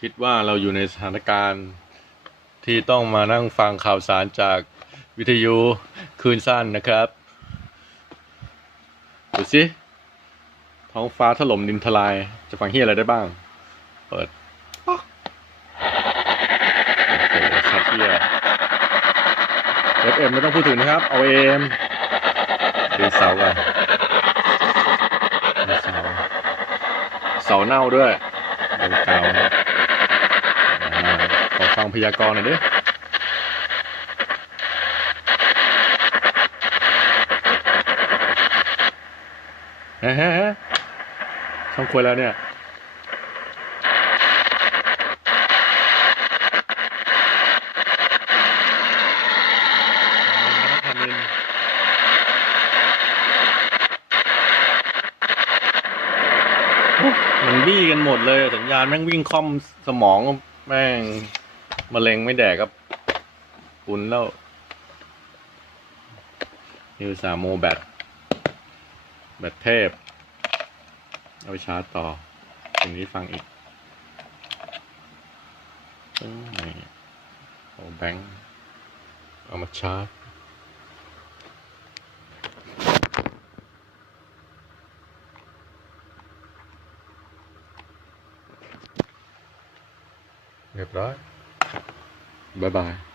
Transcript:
คิดว่าเราอยู่ในสถานการณ์ที่ต้องมานั่งฟังข่าวสารจากวิทยุคืนสั้นนะครับดูสิท้องฟ้าถล่มดินทลาย จะฟังเฮียอะไรได้บ้าง เปิดโอ้โหชัดเฮีย FM ไม่ต้องพูดถึงนะครับ เอา AM ดูเสากันเสาเสาเน่าด้วยดูเสาอ่าขอ ฟังพยากรณ์หน่อยดิเฮ้ยเฮ้ยเฮ้ยช่องคุยแล้วเนี่ยมันบี้กันหมดเลยสัญญาณแม่งวิ่งค่อมสมองแม่ง มะเร็งไม่แดกครับคุณแล้วนิวสามโมแบตแบตเทพ เอาไปชาร์จต่อสิ่งนี้ฟังอีกปึ้งนี่เอาแบงค์เอามาชาร์จเรียบร้อย บ๊ายบาย